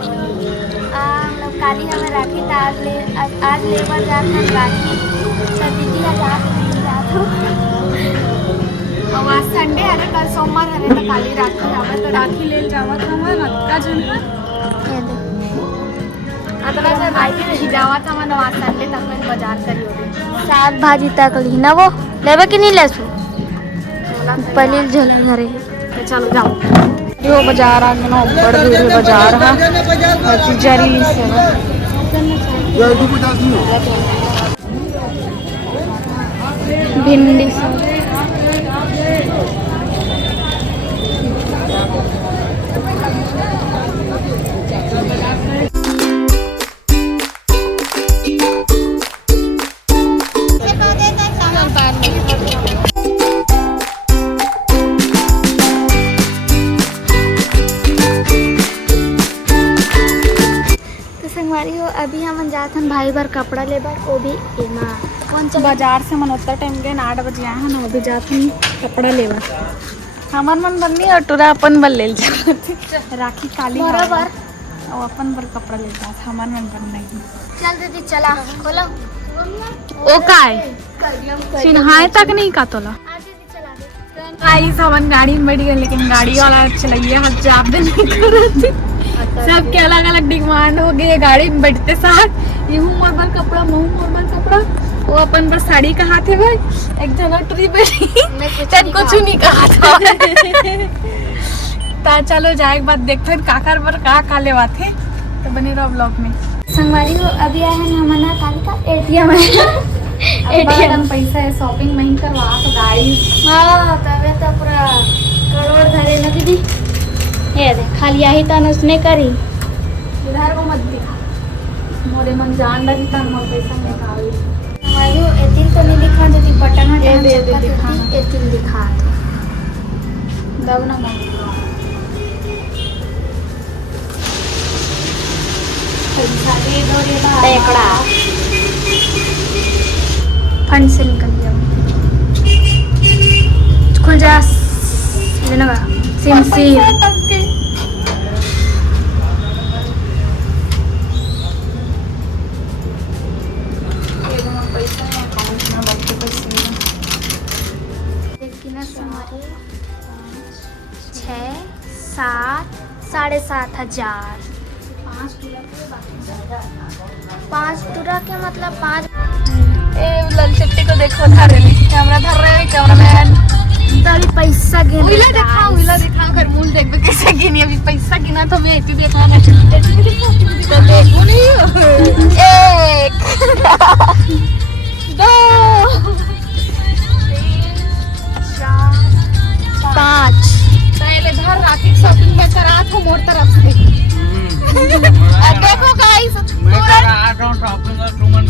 हम लोग काली हमें राखी था आज लेबर जाते राखी तो दीदी आज जाते और आज संडे है कल सोमवार है तो काली राखी हमें तो राखी ले जावत हमें अक्का जन अतला से राखी खिजावत हमें आज संडे तक में बाजार करियो साग भाजी तक ली ना वो लेवे कि नहीं लेसु पनीर झोला घरे तो चलो जाओ यो बाजार आ गया बड़ भीड़ बाजार है तिजरी से भिंडी सब अभी हम जाते हैं भाई बार कपड़ा लेबर वो भी एमा कौन सा बाजार से मन उतना टाइम गए 8 बजे आए हैं ना अभी जाते हैं कपड़ा लेवा हमार मन बननी और टूरा अपन बल ले राखी काली बराबर और अपन पर कपड़ा लेता हमार मन बन नहीं चल दीदी चला खोलो ओ काय चिन्हाए तक नहीं का तोला आई सामान गाड़ी में बैठ गए लेकिन गाड़ी वाला चलाइए हम जाप दे नहीं कर रहे थे सबके अलग अलग डिमांड हो गए गाड़ी में बैठते साथ यूं नॉर्मल कपड़ा मुंह नॉर्मल कपड़ा वो अपन पर साड़ी कहा थे भाई एक जगह ट्री बैठी तन कुछ नहीं कहा था ता चलो जाए एक बात देखते हैं काकर पर का लेवा थे तो बने रहो ब्लॉग में संगवारी हो अभी आए हैं हमारा काली का एटीएम है एटीएम पैसा है शॉपिंग नहीं करवा तो गाड़ी हाँ तबे तो पूरा करोड़ धरे ना दीदी ये दे खाली यही तन उसने करी इधर वो मत दिखा मोरे मन जान लगी था मोर पैसा निकाल हमारे एतिल तो नहीं दिखा दीदी बटन दे दे दे दिखा एतिल दिखा दब ना मत टेकड़ा फंड से निकल गया खुल जा लेना का सिमसी छः 7 7,500 5 टूरा के मतलब 5 लाल चट्टी को देखो धर रहे कैमरा धर रहे कैमरामैन अभी पैसा गिन उइला दिखा कर मूल देख कैसे गिनी अभी पैसा गिना तो मैं एटी देखा ना तो देखो नहीं 1 2 3 4 5 पहले धर राखी शॉपिंग में करा था मोर तरफ से देखो गाइस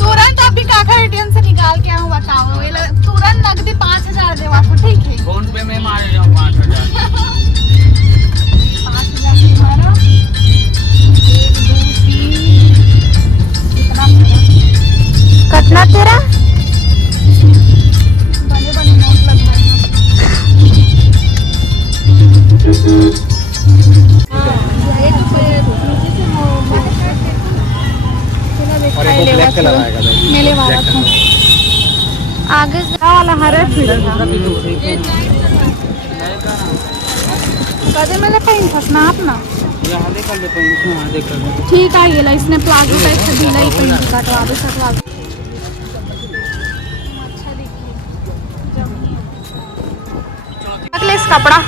तुरंत अभी काका एटीएम से निकाल के आऊँ बताओ ये तुरंत नगदी 5,000 देवा तो ठीक है फोन पे में मार जाओ 5,000 5,000 कितना तेरा बने बने नोट लग रहे मेले वाला था आगे वाला हरे कदे मैंने कहीं फंसना अपना ठीक है ये इसने प्लाजो टाइप से ढीला ही कहीं कटवा दो सकवा दो कपड़ा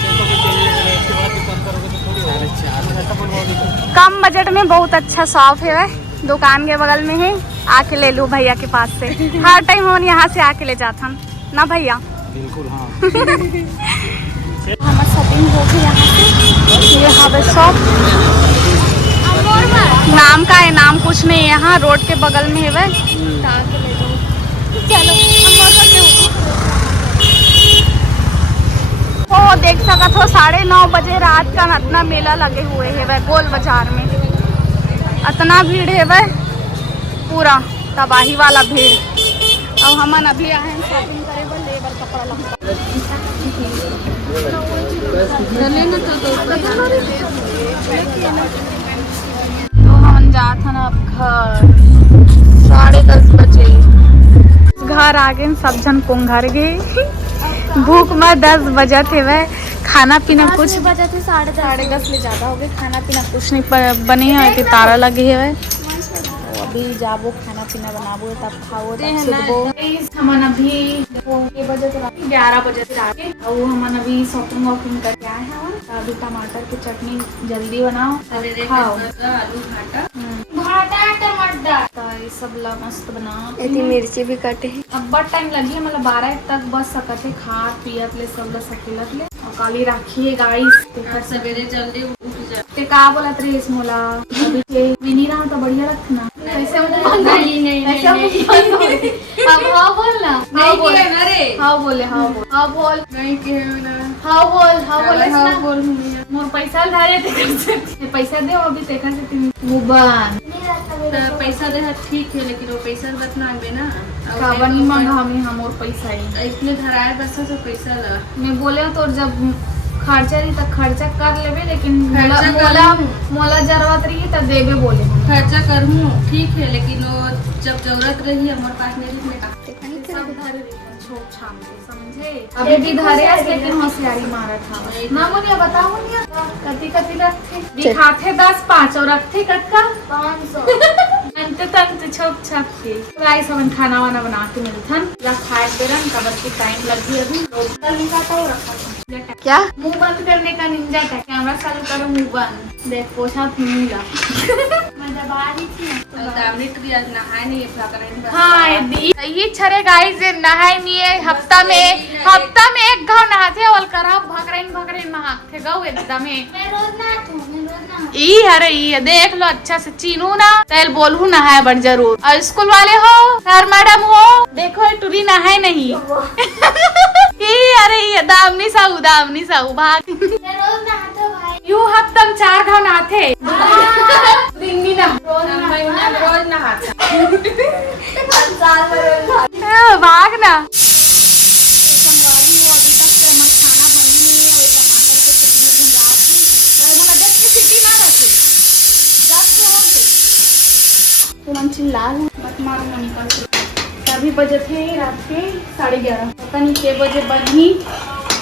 कम बजट में बहुत अच्छा शॉप है दुकान के बगल में है आके ले लो भैया के पास से हर टाइम हम यहाँ से आके ले जाता हम ना भैया बिल्कुल हाँ हमारा शॉपिंग हो गई यहाँ से ये हवे शॉप नाम का है नाम कुछ नहीं यहाँ रोड के बगल में है वह चलो वो देख सका तो 9:30 बजे रात का इतना मेला लगे हुए है वह गोल बाजार में इतना भीड़ है वह पूरा तबाही वाला भीड़ अब हम अभी आए हैं शॉपिंग करे बर लेबर कपड़ा लगता जात हन अब घर। 10:30 बजे घर आ गए, सब जन कुंघर गए। भूख में 10 बजे थे वह खाना पीना कुछ बजे थे 10:30 ले ज्यादा हो गए। खाना पीना कुछ नहीं बने है, तारा लगे है। अभी जाबो खाना पीना बनाबो तब खाओ तब सुतबो। हमन अभी के बजे तो 11 बजे से रात के और हमन अभी शॉपिंग वॉपिंग करके आए हैं। अभी टमाटर की चटनी जल्दी बनाओ खाओ। भाटा टमाटर तो ये सब ला मस्त बनाओ। इतनी मिर्ची भी कटे हैं। अब बड़ टाइम लगी है, मतलब 12 तक बस सकत है खा पियत ले सब बस अकेलत ले। और काली राखी है गाइस, सवेरे जल्दी उठ जा। ते का बोलत रे इस मोला अभी के नहीं रहा तो बढ़िया रखना ऐसे नहीं अब हाँ बोल ना, नहीं किया ना रे। हाँ बोले हाँ बोल हाँ बोल नहीं किया ना। हाँ बोल हाँ बोल मोर पैसा धारे पैसा दे अभी तेखा से तुम मुबान पैसा दे ठीक है, लेकिन वो पैसा बत मांगे ना। खावा नहीं मांगा हमें हम और पैसा ही इसने धराया बस से पैसा ला। मैं बोले तो जब खर्चा रही तब खर्चा कर लेबे, लेकिन खर्चा मोला जरूरत रही तब देबे बोले खर्चा करूँ ठीक है, लेकिन वो जब जरूरत रही हमारे पास नहीं सब धरे छोट छाप के समझे। अभी भी धरे है, लेकिन होशियारी मारा था ना मुनिया बताओ मुनिया कति कति रखते दिखाते 10 5 और रखते कटका 500 अंत तक छोट छाप के। गाइस हम खाना वाना बना के मिलथन या खाए बेरन कबर की टाइम लगी अभी कल निकाता हो रखा क्या मुंह बंद करने का निंजा था। कैमरा चालू करो मुंह बंद देख पोछा फिरूंगा। मैं जब आ रही थी नहाए नहीं हाँ दी ये छरे गाइस नहाए नहीं है हफ्ता में एक घाव नहाते और करा भगरेन नहाते गौ एकदम मैं रोज नहाती हूँ। ई अरे ये देख लो अच्छा से चीनू ना तेल बोलू नहाए बड़ जरूर। और स्कूल वाले हो सर मैडम हो देखो टूरी नहाए नहीं अरे ये दामनी साहू भाग मैं रोज नहाता हूँ भाई। यू हफ्तम 4 घाव नहाते दिन ना रोज नहाता भाग ना। मत मारो मैं निकल तभी बजे थे रात के 11:30 पता नहीं के बजे बनी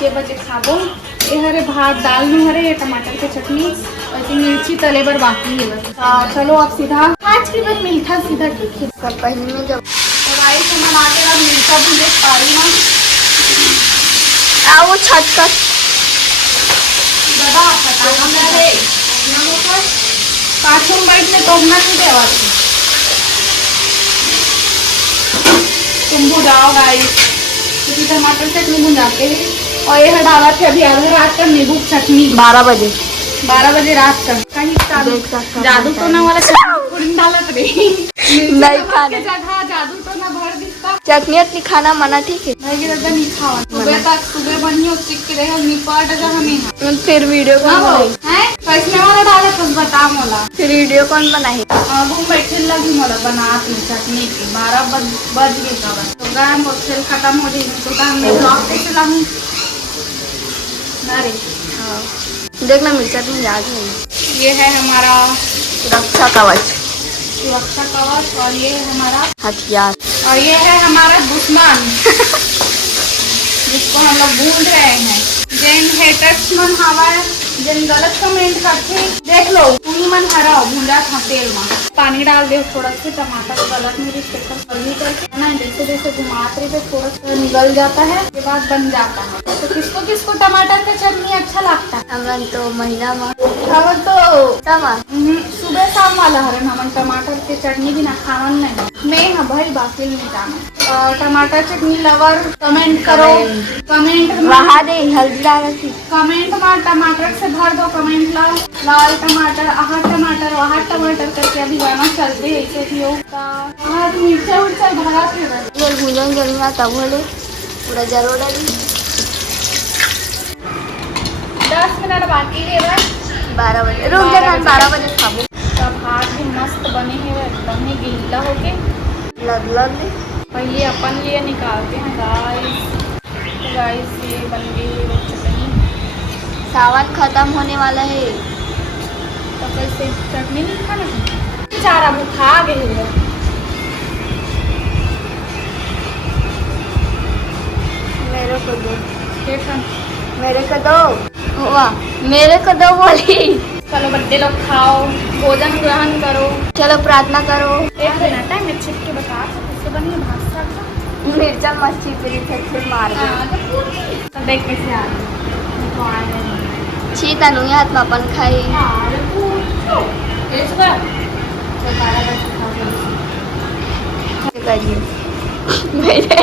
के बजे खाबो। ये हरे भात दाल में हरे टमाटर की चटनी और मिर्ची तले पर बाकी है बस। चलो अब सीधा आज की बार मिलता सीधा ठीक है सब पहले में जब राइस हम बना के अब मिलता भी देख पा रही ना वो छटकर दादा पता ना रे पाछम बाइट में तोड़ना नहीं देवा तुम भुजाओ गाइस क्योंकि टमाटर चटनी भुजाते हैं। और ये डाला थे अभी आधी रात का नींबू चटनी 12 बजे रात का कहीं जादू तो ना वाला चटनी डालत रही नहीं खाना जगह जादू तो ना भर दिखता चटनी उतनी खाना मना ठीक है। नहीं दादा नहीं खावा सुबह बनी और चिक के रहेगा निपट जा हमें फिर वीडियो कौन बनाई हैं कैसे वाला डाले कुछ बता मोला फिर वीडियो कौन बनाई। अब हम बैठे लगी मोला बनात में चटनी की 12 बज गए कब तो गाय को खेल खत्म हो जाए तो हमने ब्लॉग कैसे लाऊं अरे देखना मिर्चा तुम याद नहीं। ये है हमारा सुरक्षा कवच सुरक्षा कवच और ये है हमारा हथियार और ये है हमारा दुश्मन जिसको हम लोग ढूंढ रहे हैं। जिन हेटर्स मन हमारे जिन गलत कमेंट करते देख लो उन्हीं मन हराओ भूंजा था तेल में पानी डाल दे थोड़ा सा टमाटर गलत मेरी पल्ली करके ना जैसे जैसे घुमाते रहे थोड़ा सा निकल जाता है उसके बाद बन जाता है। तो किसको किसको टमाटर का चटनी अच्छा लगता है। हमन तो महीना में हमन तो तमा सुबह शाम वाला हरन हमन टमाटर के चटनी भी ना खावन नहीं मैं हाँ भाई बाकी नहीं जाना। टमाटर चटनी लवर कमेंट करो कमेंट वहा दे हल्दी डाल कमेंट में टमाटर से भर दो कमेंट ला लाल टमाटर आहा टमाटर वहा टमाटर करके अभी गाना चलते है ऐसे भी होगा मिर्चा उर्चा भरा थे भूजन करूँगा तब बोले पूरा जरूर डाली 10 मिनट बाकी है बस 12 बजे रुक जा 12 बजे खाबो। सब हाथ भी मस्त बने हैं एकदम ही गीला होके लग पहले अपन लिए निकालते हैं गाइस ये बन गई चटनी। सावन खत्म होने वाला है तो कैसे चटनी नहीं खाना बेचारा भूखा गए है। मेरे को दो, ठीक है मेरे को दो। वाह, मेरे को दो बोली। चलो बड्डे लोग खाओ, भोजन ग्रहण करो। चलो प्रार्थना करो। एक मिनट है, मैं छिप के बता कैसे बनी है भात साग। मिर्चा मच्छी फिर फिर मार दो। देख कैसे आ छी तनु हाथ में अपन खाई। मेरे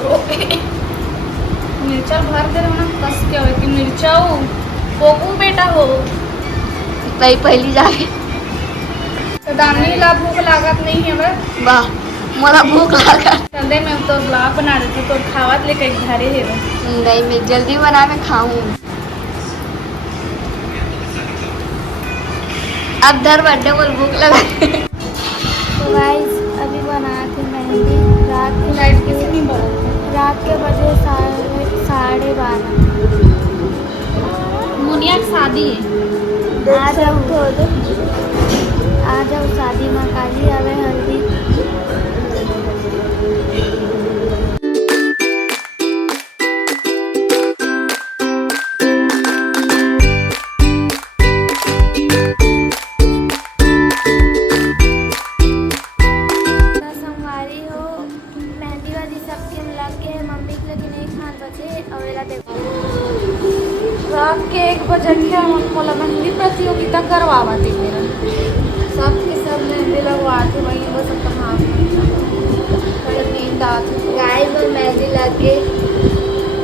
हो गए। मिर्चा भर दे रहो ना, कस के हो कि मिर्चा हो पोकू बेटा हो। भाई पहली जाके तो दानी ला भूख लागत नहीं है बस। वाह, मोला भूख लगा। चंदे में तो ब्लॉग बना देती तो खावत लेके घरे है बस। नहीं, मैं जल्दी बना मैं खाऊं। अब धर बर्थडे बोल भूख लगा। तो गाइस अभी बनाया थे मेहंदी। रात के लाइट कितनी बड़ा रात के बजे 12:30। मुनिया की शादी है। आ जाओ शादी में काली आवे हल्दी। संगवारी हो मेहंदी वाली सबके लग के मम्मी के लेकिन एक हाथ बचे अवेला देखो। रात के 1 बजे के मोला मेहंदी प्रतियोगिता करवावा थी मेरा। सबके सब मेहंदी लगवाते वही बस अपन हाथ नींद आती। गाइस में मेहंदी लग के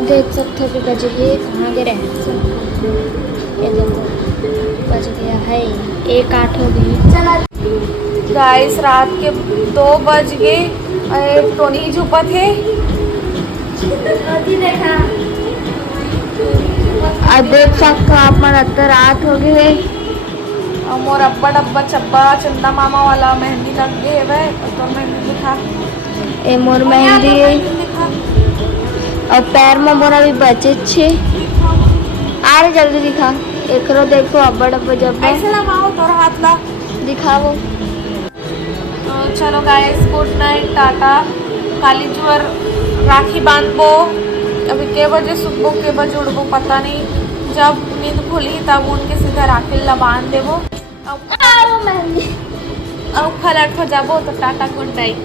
देख सकते हो कि बज गए कहाँ गिरे। ये देखो बज गया है 1:08 हो गई। चला गाइस रात के 2 बज गए। तो नहीं झुपा थे। देखा अब देख सकते हो आप मन रात हो गई है। और मोर अब्बा डब्बा चब्बा चंदा मामा वाला मेहंदी लग गए है तो मेहंदी दिखा। ए मोर मेहंदी है और पैर में मोरा भी बचे छे। आ रे जल्दी दिखा। एकरो देखो अब्बा डब्बा जब्बा ऐसे लगाओ तोर हाथ ला दिखाओ। तो चलो गाइस गुड नाइट टाटा। काली जुअर राखी बांधबो। अभी के बजे सुबह के बजे उड़बो पता नहीं। जब नींद खुली तब उनके सीधा राखी ला बांध देबो। अब खलट हो जाबो तो टाटा गुड नाइट।